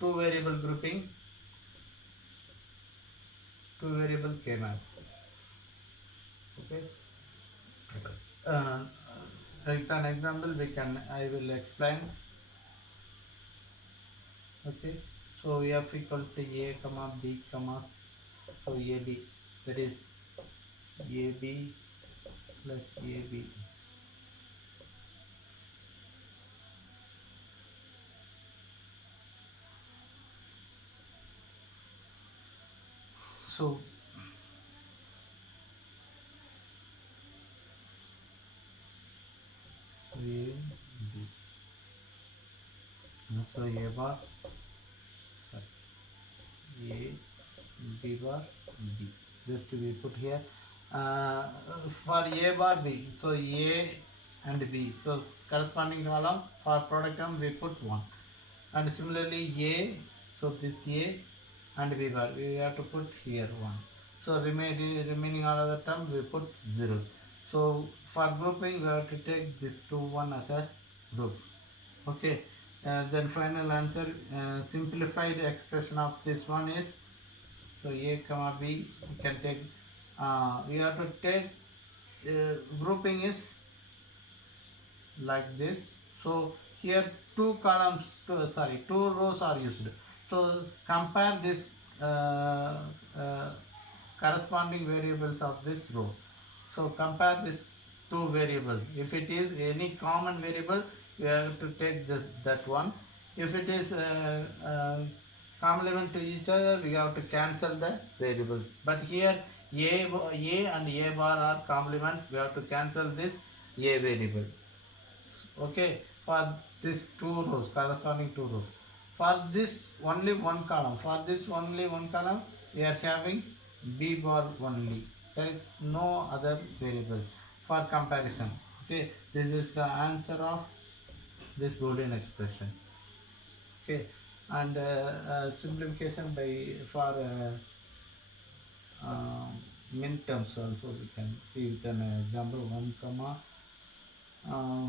two variable grouping, two variable K-map. Okay. Uh, with an example, I will explain. Okay. So f equal to a comma b comma, so ab, that is ab plus ab. So a b, so a bar, sorry, a b bar b, just to be put here. For a bar b, so a and b, so corresponding column for product term we put 1, and similarly a, so this a and b bar we have to put here 1, so remaining all other term we put 0. So for grouping we have to take this 2 1 as a group. Okay. Then final answer, simplified expression of this one is, so a comma b we can take, we have to take, grouping is like this. So here two columns, two rows are used. So compare this, uh, corresponding variables of this row. So compare this two variables. If it is any common variable, you have to take that one. If it is complement to each other, we have to cancel the variables. But here a and a bar are complements. We have to cancel this a variable. Okay, for this two rows, corresponding two rows. For this only one column, we are having b bar only. There is no other variable for comparison. Okay, this is the answer of this Boolean expression. Okay, and simplification by for min terms also we can see with an example 1 comma uh,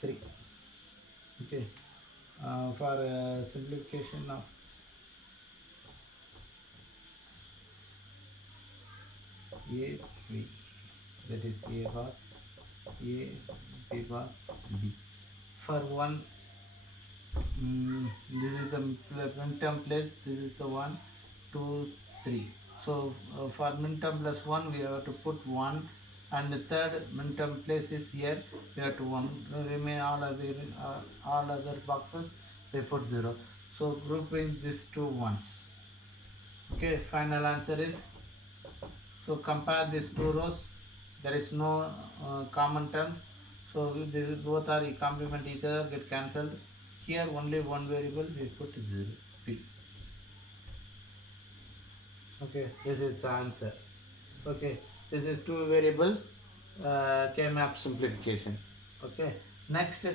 3. Okay, for simplification of a b, that is a bar a b bar b. For one, this is the min term place, this is the 1 2 3. So for min term plus 1 we have to put 1, and the third min term place is here, we have to 1, remain all other boxes we put 0. So grouping these two ones. Okay, final answer is, so compare these two rows, there is no common terms, so these both are complement each other, get cancelled. Here only one variable we put 0 p. Okay, this is the answer. Okay, this is two variable K-map simplification. Okay, next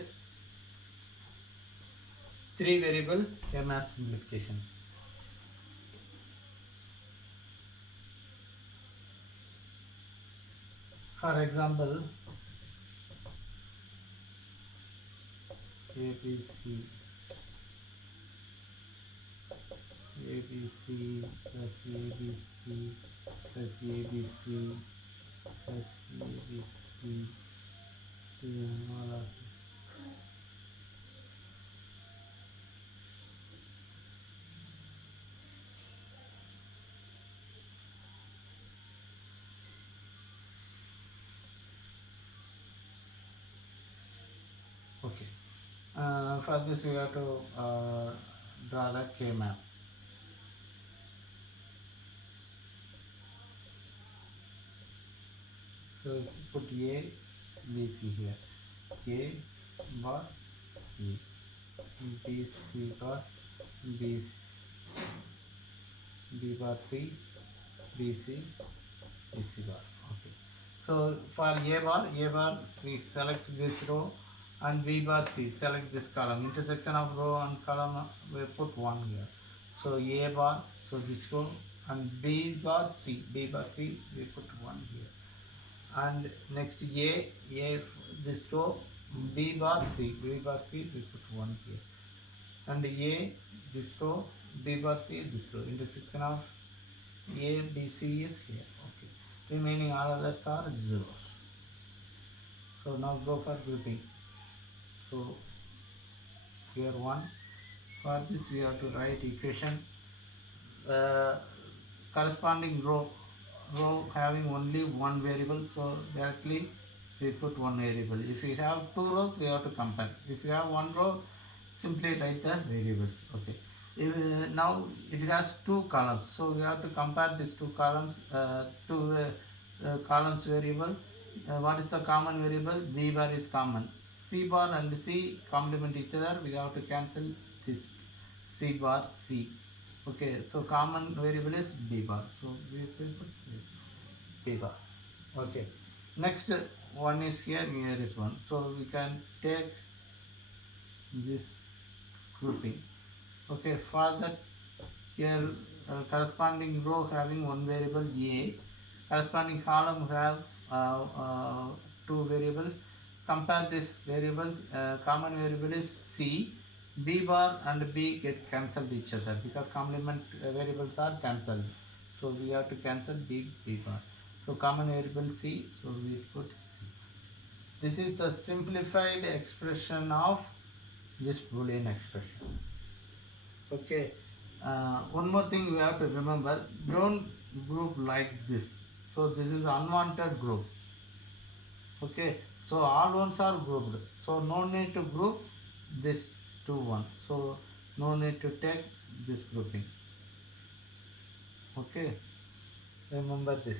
three variable K-map simplification. For example, ABC ABC plus ABC plus ABC plus ABC, all of this. Okay. For this we have to draw the K-map. So put A, B, C here. A bar A, B, C bar B, B bar C, B, C, B, C bar. Okay. So for A bar we select this row, and B bar C select this column. Intersection of row and column we put 1 here. So A bar, so this row, and B bar C we put 1 here. And next A this row, B bar C we put 1 here. and A this row, B bar C this row. Intersection of A, B, C is here. Okay. Remaining all others are zeros. So now go for grouping. So here 1. For this we have to write equation uh, corresponding row having only one variable, so directly we put one variable. If we have two rows, we have to compare. If you have one row, simply write the variables. Okay. If, now it has two columns, so we have to compare these two columns, columns variable. What is the common variable? B bar is common. C bar and C complement each other. We have to cancel this C bar C. Okay, so common variable is B bar. So we will put B bar. Okay. Next one is here is one. So we can take this grouping. Okay, for that here corresponding row having one variable A, corresponding column have two variables. Compare these variables. Common variable is C. B bar and B get cancelled each other because complement variables are cancelled. So we have to cancel B bar. So common variable C. So we put C. This is the simplified expression of this Boolean expression. Okay. One more thing we have to remember, don't group like this. So this is unwanted group. Okay, so all ones are grouped. So no need to group this two ones. So no need to take this grouping. Okay, remember this.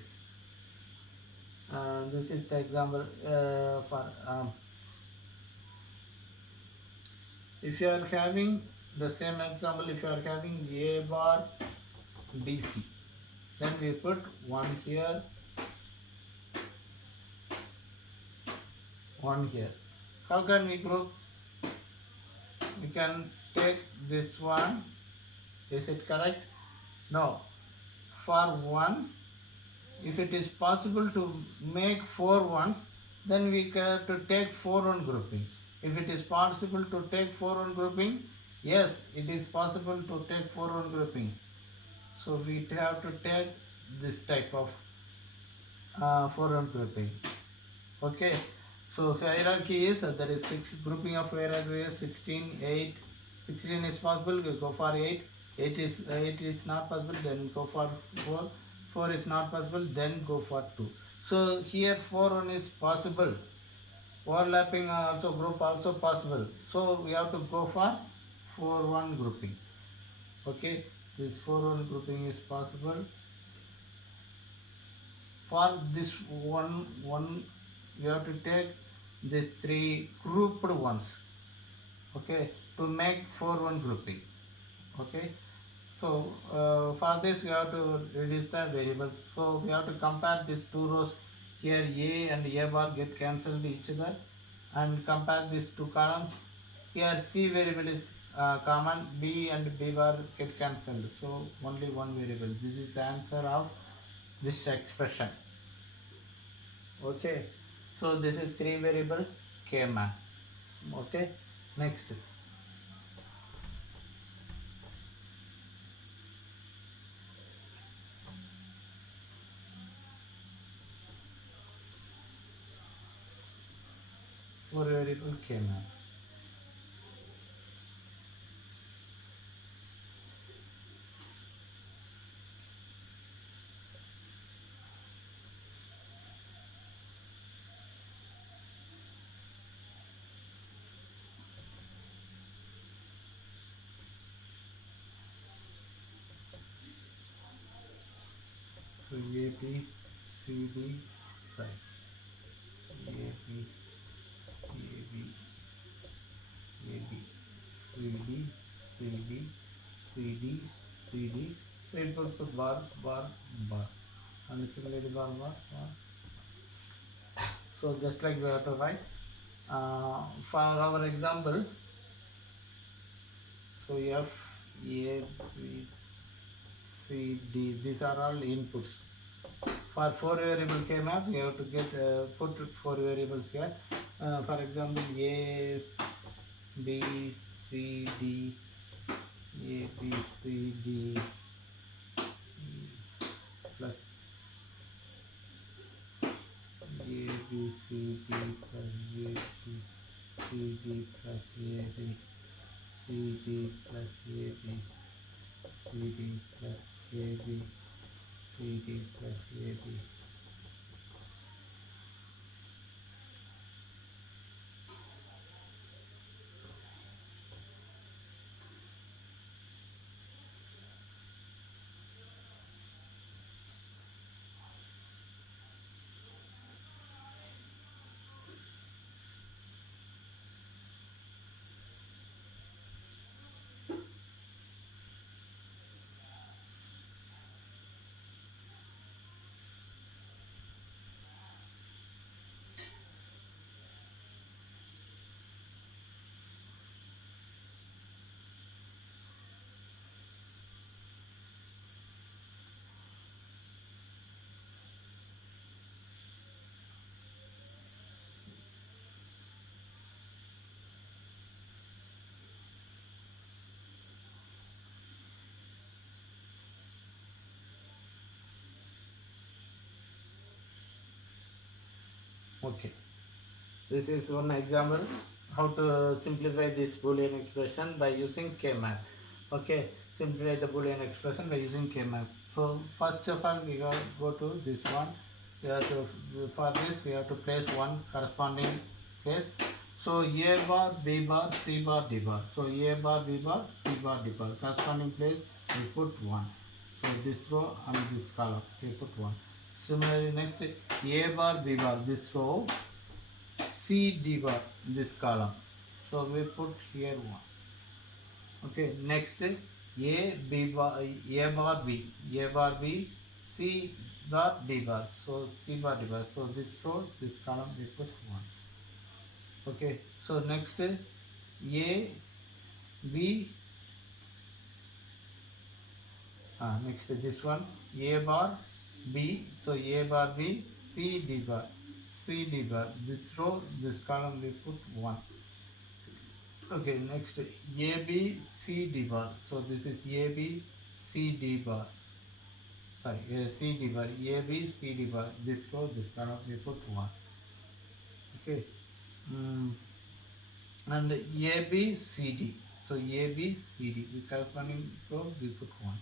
This is the example for if you are having the same example, if you are having A bar BC, then we put one here, one here. How can we group? We can take this one. Is it correct? No. For one, if it is possible to make 4 ones, then we have to take 4 one grouping. If it is possible to take 4 one grouping, yes, it is possible to take 4 one grouping. So we have to take this type of 4 one grouping. Okay. So hierarchy is there is 6 grouping of hierarchy is 16, 8. 16 is possible, we go for 8. 8 is not possible, then go for 4. 4 is not possible, then go for 2. So here 4 one is possible. Overlapping also group also possible. So we have to go for 4 1 grouping. Okay, this 4 1 grouping is possible. For this one you have to take these 3 grouped ones. Okay, to make 4 1 grouping. Okay. So for this we have to reduce the variables. So we have to compare these two rows. Here A and A bar get cancelled each other, and compare these two columns. Here C variable is common, B and B bar get cancelled. So only one variable. This is the answer of this expression. Okay. So this is 3 variable K-man. Okay. Next. For variable K-man. So A, B, C, D, sorry. A, B, A, B, A, B, C, D, C, D, C, D, C, D. We put bar, bar, bar. And similarly bar, bar, bar. So just like we have to write. For our example, so F, A, B, C, D, these are all inputs. For 4 variable K map, we have to get put 4 variables here. For example, A, B, C, D, B, C, D plus A, B, C, D plus A, B, C, D plus A, B, C, D plus A, B, C, D plus A, B, C, D plus A, B. Okay. This is one example how to simplify this Boolean expression by using K-map. Okay, simplify the Boolean expression by using K-map. So first of all, we have to go to this one. We have to, for this we have to place one corresponding place. So A bar, B bar, C bar, D bar. So A bar, B bar, C bar, D bar. Corresponding place we put one. So this row and this column we put one. Similarly, next A bar, B bar. This row C D bar this column. So we put here one. Okay, next A B bar A bar B A bar B C bar D bar. So C bar D bar. So this row this column we put one. Okay, so next A B next this one A bar B. So A bar B C D bar C D bar. This row this column we put one. Okay, next A B C D bar. So this is A B C D bar. Sorry, C D bar. A B C D bar. This row, this column we put one. Okay, and A B C D. So A B C D. The corresponding row we put one.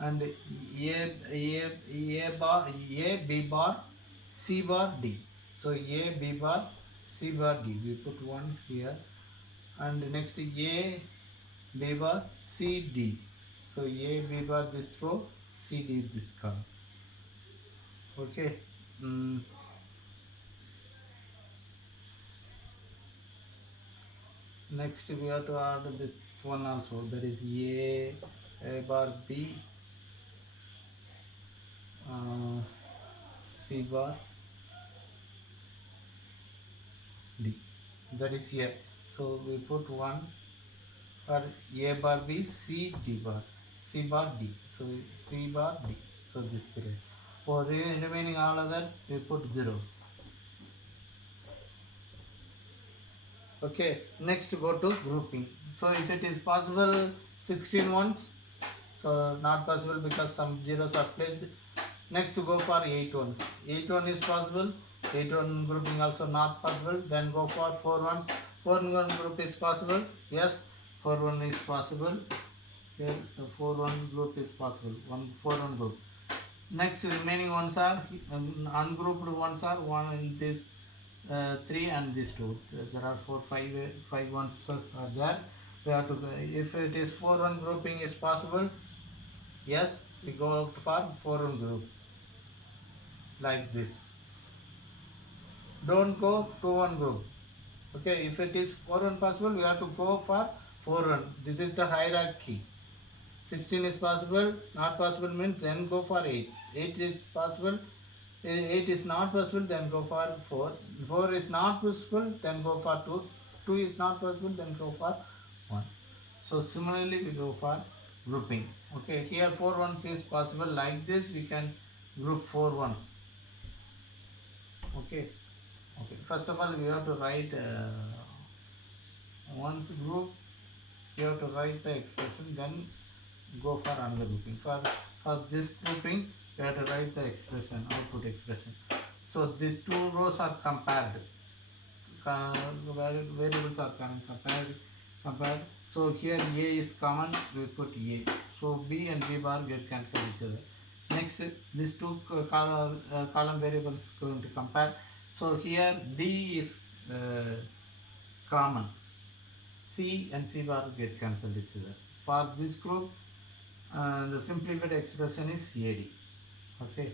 And A bar A B bar C bar D. So A B bar C bar D. We put one here. And next A B bar C D. So A B bar this row, C D this column. Okay. Next we have to add this one also. That is A bar B C bar D. That is here. So we put one for A bar B C D bar C bar D. So C bar D. So this period. For remaining all other we put 0. Okay, next go to grouping. So if it is possible 16 ones, so not possible because some zeros are placed. Next go for 8 ones. 8 one is possible. 8 one grouping also not possible. Then go for 4 ones. 4 one group is possible. Yes, 4 one is possible. Here the 4 one group is possible. 4 one group. Next remaining ones are ungrouped ones are one in this 3 and this 2. There are 5 ones are there. We have to, if it is 4 one grouping is possible, yes, we go out for 4 one group like this. Don't go 2 one group. Okay, if it is 4 one possible, we have to go for 4 one. This is the hierarchy. 16 is possible, not possible means then go for 8. 8 is possible, 8 is not possible, then go for 4. 4 is not possible, then go for 2. 2 is not possible, then go for 1. So similarly we go for grouping. Okay, here 4 ones is possible. Like this we can group 4 ones. Okay, okay. First of all we have to write ones group you have to write the expression, then go for another grouping. For this grouping, you have to write the expression, output expression. So these two rows are compared. Variables are compared. So here A is common, we put A. So B and B bar get cancelled each other. Next, these two column variables going to compare. So here D is common. C and C bar get cancelled each other. For this group, the simplified expression is AD. Okay.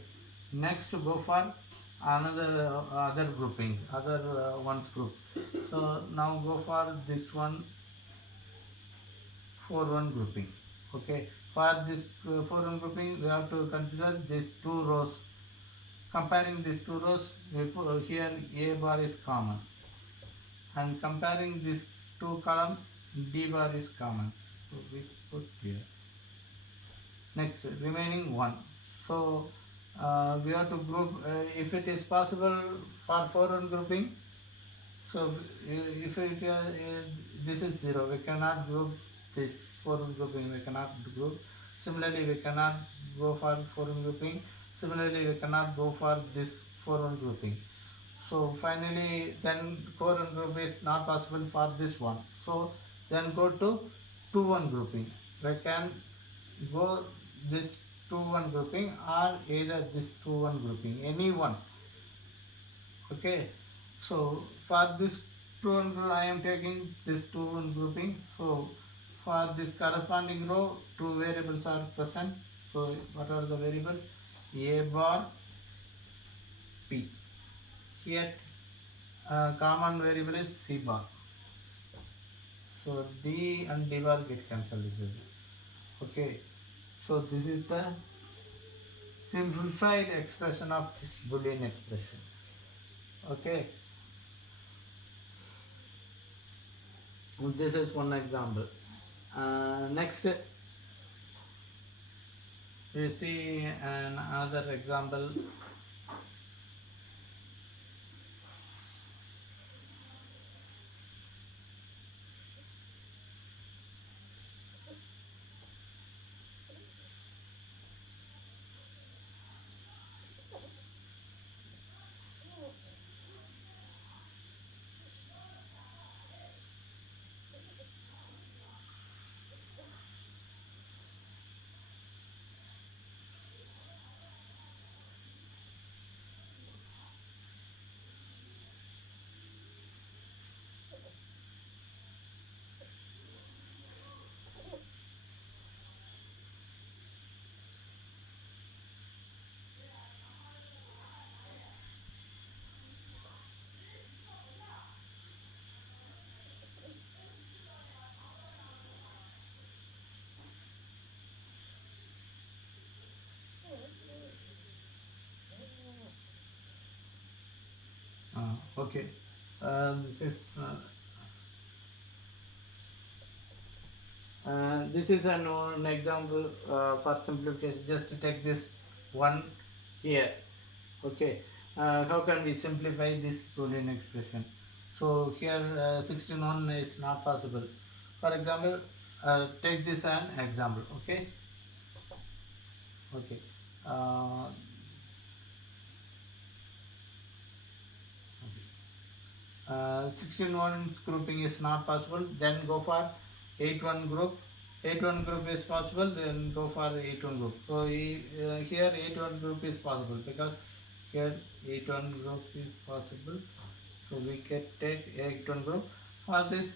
Next, go for another other grouping, other ones group. So now go for this one, 4-1 grouping. Okay. For this 4-1 grouping, we have to consider these two rows. Comparing these two rows, we put here A bar is common, and comparing these two column, D bar is common. So we put here. Next, remaining one. So we have to group if it is possible for 4-1 grouping. So if this is 0, we cannot group this 4-1 grouping. We cannot group. Similarly, we cannot go for 4-1 grouping. Similarly, we cannot go for this 4-1 grouping. So finally, then 4-1 group is not possible for this one. So then go to 2-1 grouping. We can go this 2-1 grouping or either this 2-1 grouping, any one. Okay. So for this 2-1 group, I am taking this 2-1 grouping. So for this corresponding row, two variables are present. So what are the variables? A bar, P. Here common variable is C bar. So D and D bar get cancelled. Okay. So this is the simplified expression of this Boolean expression. Okay. This is one example. Next, we see another example. Okay. This is an example for simplification. Just take this one here. Okay. How can we simplify this Boolean expression? So here 16-1 is not possible. For example, take this an example. Okay. Okay. 16-1 grouping is not possible, then go for 8-1 group. 8-1 group is possible, then go for 8-1 group. So here 8-1 group is possible because here 8-1 group is possible. So we can take 8-1 group. For this,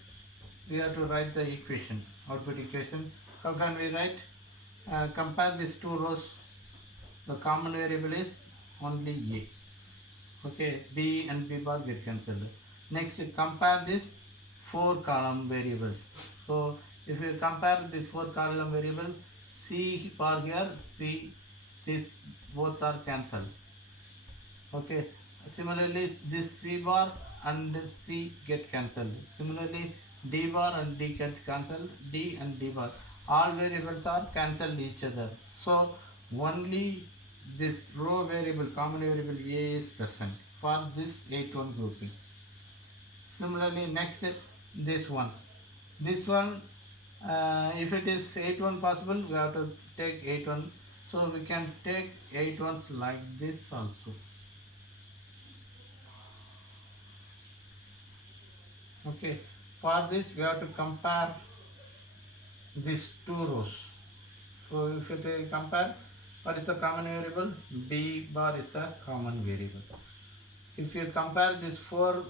we have to write the equation, output equation. How can we write? Compare these two rows. The common variable is only A. Okay, B and B bar get cancelled. Next, compare these 4 column variables. So if you compare this 4 column variable, C bar here, C, this both are cancelled. Okay. Similarly, this C bar and C get cancelled. Similarly, D bar and D get cancelled. D and D bar. All variables are cancelled each other. So only this row variable, common variable A is present for this 8-1 grouping. Similarly, next is this one. This one If it is 8 1 possible, we have to take 8 1. So we can take 8 ones like this also. Okay. For this, we have to compare these two rows. So if it is compare, what is the common variable? B bar is the common variable. If you compare these four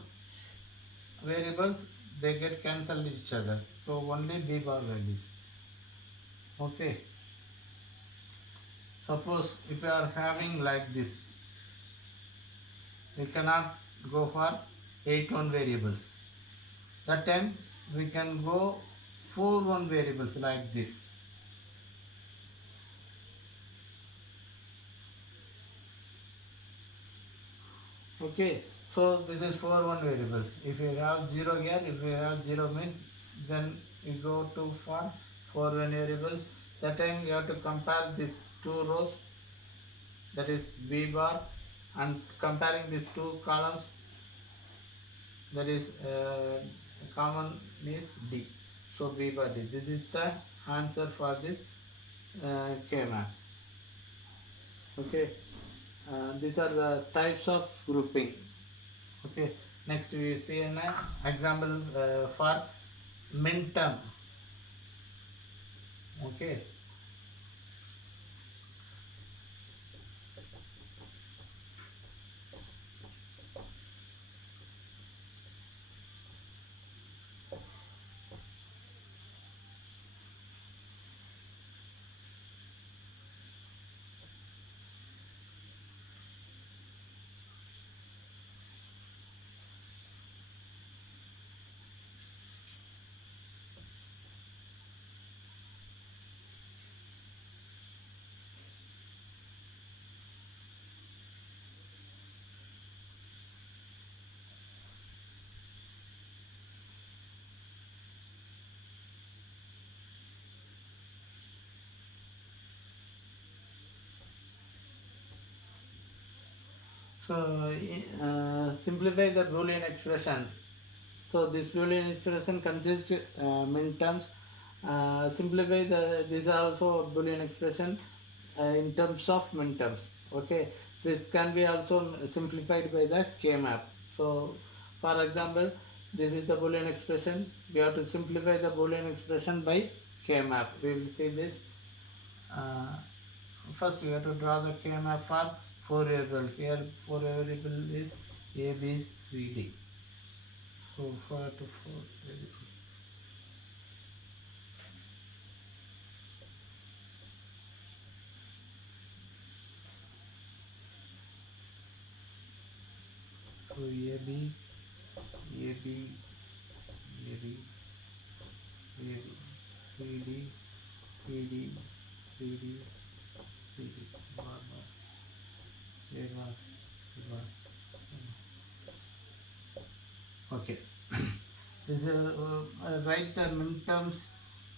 variables, they get cancelled each other. So only B bar values. Okay. Suppose if you are having like this, we cannot go for 8 1 variables. That time we can go 4 1 variables like this. Okay, so this is 4 1 variables. If you have 0 here, if you have 0 means, then you go to for 4 1 variables. That time you have to compare these two rows, that is B bar, and comparing these two columns, that is common is D. So B bar D. This is the answer for this K-map. Okay, these are the types of grouping. Okay, next we see an example for min term. Okay, so simplify the Boolean expression. So this Boolean expression consists min terms. Simplify this is also Boolean expression in terms of min terms. Okay, this can be also simplified by the K-map. So for example, this is the Boolean expression. We have to simplify the Boolean expression by K-map. We will see this. First we have to draw the K-map for 4 variable. Here 4 variable is A, B, C, D. So 4 to 4 variable. So A, B, A, B, A, B, A, B, C, D, C, D, C, D, C, D, bar, bar, A, bar, A, bar. Okay. This is write the min terms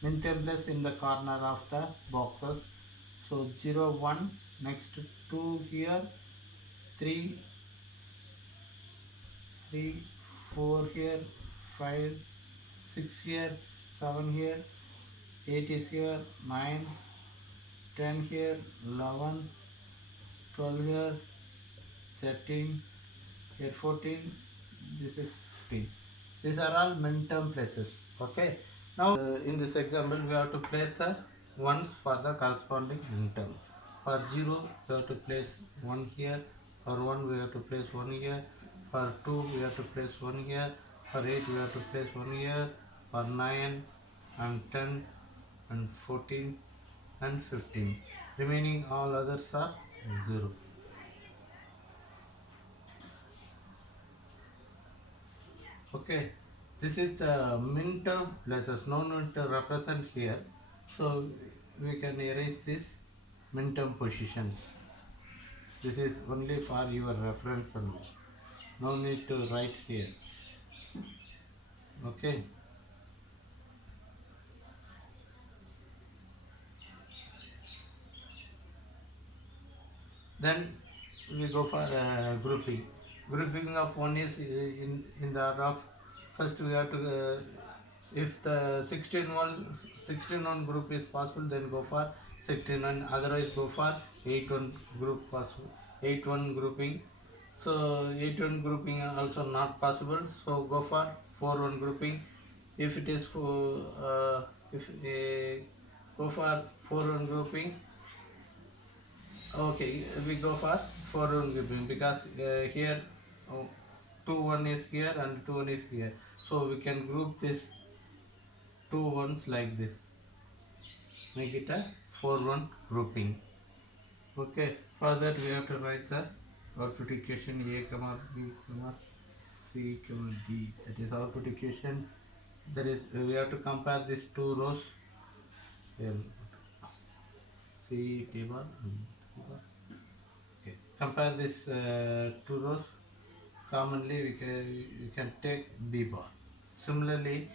in the corner of the boxes. So 0 1, next 2 here, 3 3 4 here, 5 6 here, 7 here, 8 is here, 9 10 here, 11 12 here, 13 here, 14, this is 15. These are all min term places. Okay. Now in this example we have to place the ones for the corresponding min term. For 0 we have to place 1 here. For 1 we have to place 1 here. For 2 we have to place 1 here. For 8 we have to place 1 here. For 9 and 10 and 14 and 15. Remaining all others are 0. Okay, this is min term places, no need to represent here. So we can erase this min term positions. This is only for your reference only. No need to write here. Okay. Then we go for grouping. Grouping of one is in the order of, first we have to if the 16 16-1 group is possible, then go for 16-1. Otherwise, go for 8-1 group possible. 8-1 grouping. So 8-1 grouping also not possible. So go for 4-1 grouping. If it is for if go for 4-1 grouping. Okay, we go for 4-1 grouping because here uh, 2-1 is here and 2-1 is here. So we can group this 2 ones like this. Make it a 4-1 grouping. Okay, for that we have to write the output equation A comma B comma C comma D. That is output equation. That is we have to compare these two rows. Here, C T bar and T bar. Okay, compare this two rows. Commonly we can take B bar. Similarly,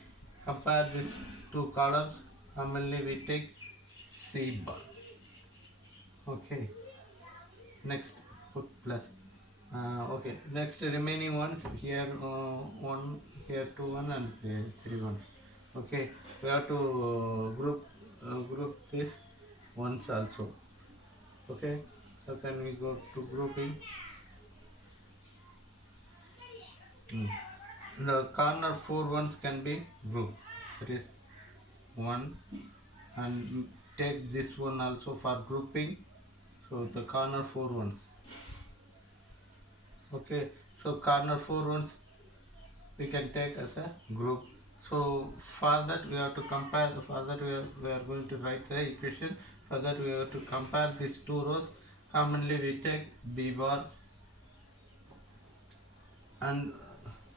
compare these two columns. Commonly we take C bar. Okay. Next put plus. Okay. Next remaining ones here one, here 2-1 and here 3-1. Okay. We have to group this ones also. Okay. So can we go to grouping? The corner 4 ones can be grouped. That is 1 and take this one also for grouping. So the corner 4 ones. Okay. So corner 4 ones we can take as a group. So for that we have to compare, for that we are going to write the equation. For that we have to compare these two rows. Commonly we take B bar, and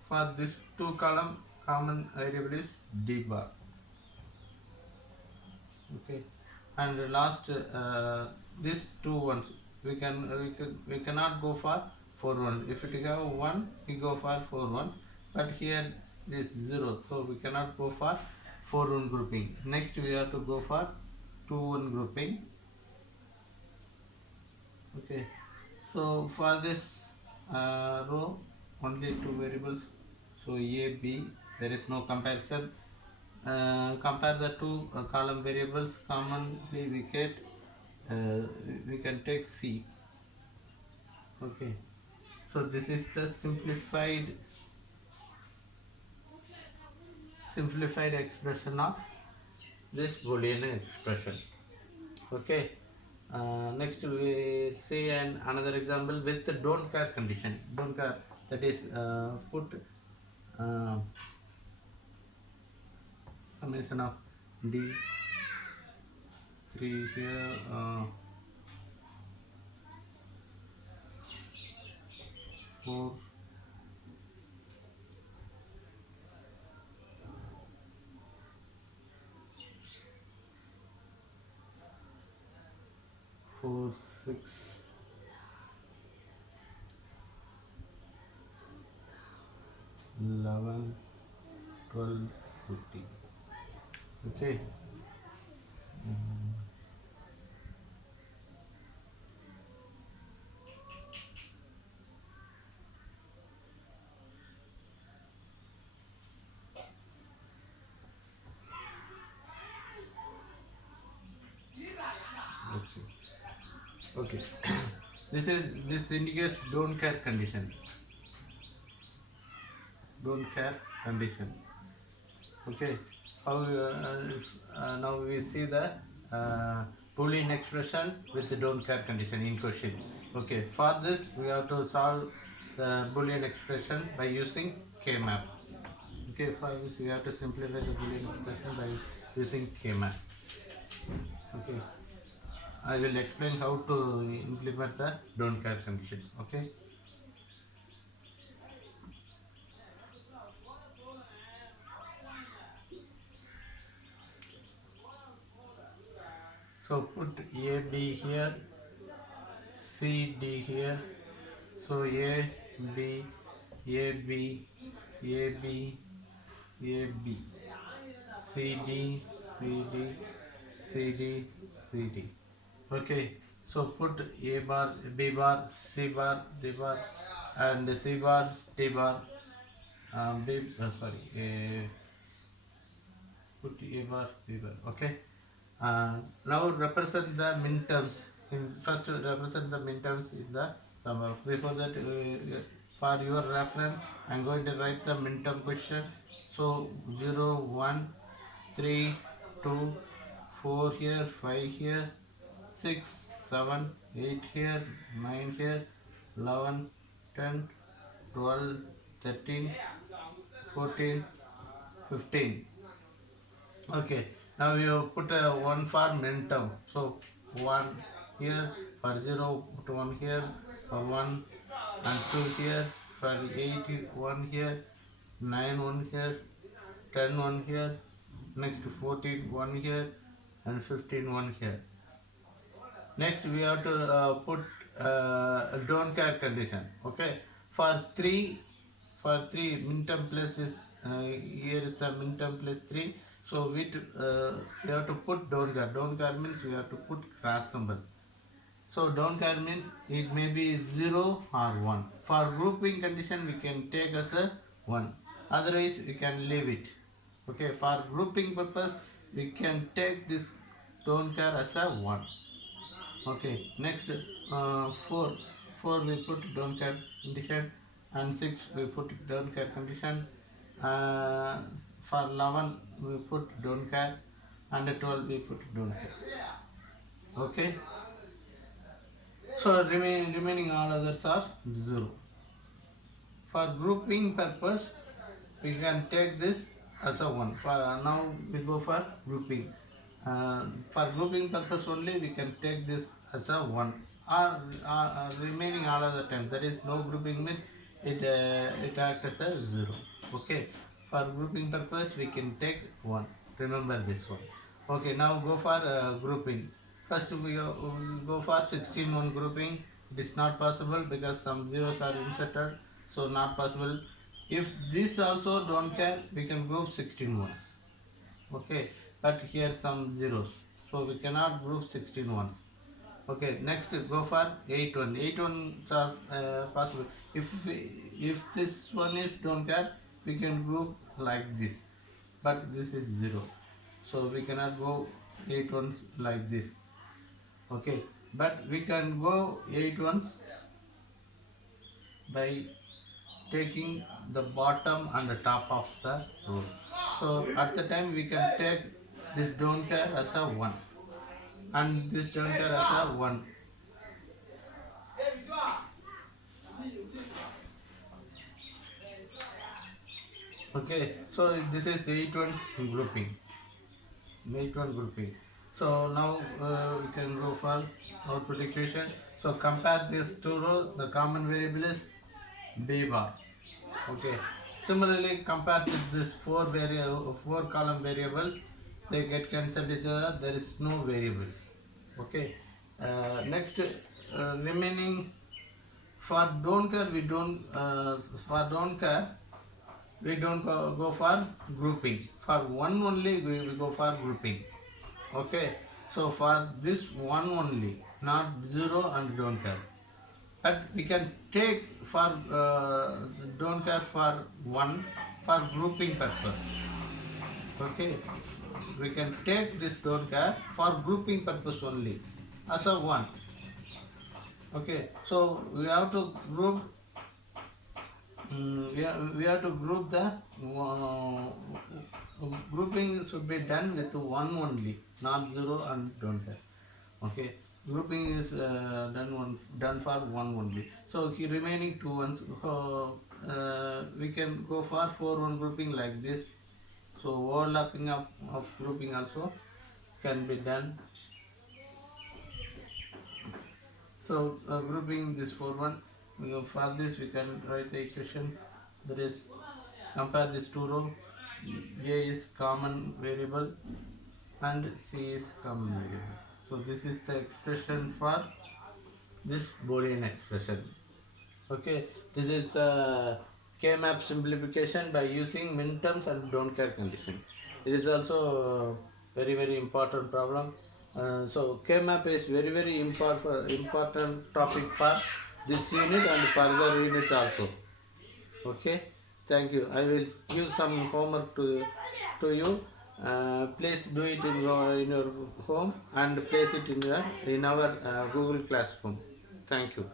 for this two column common variable is D bar. Okay, and the last these two ones we cannot go for 4-1. If it have 1 we go for 4-1, but here this 0, so we cannot go for 4-1 grouping. Next we have to go for 2-1 grouping. Okay, so for this row only two variables, so A, B, there is no comparison. Compare the two column variables. Commonly we get we can take C. Okay, so this is the simplified expression of this Boolean expression. Okay, next we see another example with the don't care condition. Don't care, that is put summation of D3 here, 4, 4, 6, 11, 12, 14. Okay. Okay. This indicates don't care condition. Don't care condition. Okay. How now we see the Boolean expression with the don't care condition in question. Okay. For this we have to solve the Boolean expression by using K-map. Okay. For this we have to simplify the Boolean expression by using K-map. Okay. I will explain how to implement the don't care condition. Okay. So put A, B here, C, D here. So A, B, A, B, A, B, A, B, C, D, C, D, C, D, C, D. Okay. So put A bar, B bar, C bar, D bar, and C bar, D bar, B. Sorry. put a bar, b bar. Okay. Now represent the minterms. First represent the minterms in the sum. Before that, for your reference, I am going to write the minterm question. So 0, 1, 3, 2, 4 here, 5 here, 6, 7, 8 here, 9 here, 11, 10, 12, 13, 14, 15. Okay, now you put one for minterm. So 1 here, for 0 put 1 here, for 1 and 2 here, for 8 1 here, 9 1 here, 10 1 here, next 14 1 here, and 15 1 here. Next we have to put don't care condition. Okay, for 3 minterm place is here is the minterm place 3. So we have to put don't care. Don't care means we have to put cross symbol. So don't care means it may be 0 or 1. For grouping condition we can take as a 1. Otherwise we can leave it. Okay, for grouping purpose we can take this don't care as a 1. Okay, next 4 we put don't care condition, and 6 we put don't care condition. For 11 we put don't care, and 12 we put don't care. Okay, so remaining all others are 0. For grouping purpose we can take this as a 1. Now we go for grouping. For grouping purpose only we can take this as a 1. Remaining all other times, that is no grouping means it acts as a 0. Okay, for grouping purpose we can take 1. Remember this one. Okay, now go for grouping. First we go for 16-1 grouping. It is not possible because some zeros are inserted, so not possible. If this also don't care, we can group 16-1. Okay, but here some zeros, so we cannot group 16-1. Okay, next go for 8-1. 8-1 are possible. If this one is don't care, we can group like this, but this is 0, so we cannot go 8-1s like this. Okay, but we can go 8-1s by taking the bottom and the top of the row. So at the time we can take this don't care as a 1 and this don't care as a 1. Okay, so this is 8-1 grouping. 8-1 grouping. So now we can go for output equation. So compare these two rows. The common variable is b bar. Okay. Similarly, compared to this 4 column variables, they get cancelled each other. There is no variables. Okay. Next, remaining for don't care, we don't go for grouping. For 1 only we go for grouping. Okay. So for this 1 only, not 0 and don't care. But we can take for don't care for 1 for grouping purpose. Okay, we can take this don't care for grouping purpose only as a 1. Okay, so we have to group. We have to group the grouping should be done with 1 only, not 0 and don't care. Okay. Grouping is done for 1 only. So remaining 2 ones, we can go for 4-1 grouping like this. So overlapping of grouping also can be done. So grouping this 4-1, for this we can write the equation. That is, compare this 2 rows. A is common variable and C is common variable. So this is the expression for this Boolean expression. Okay, this is the K-map simplification by using minterms and don't care condition. It is also very important problem. So K-map is very important topic for this unit and further units also. Okay, thank you. I will give some homework to you. Please do it in your home and place it in our Google Classroom. Thank you.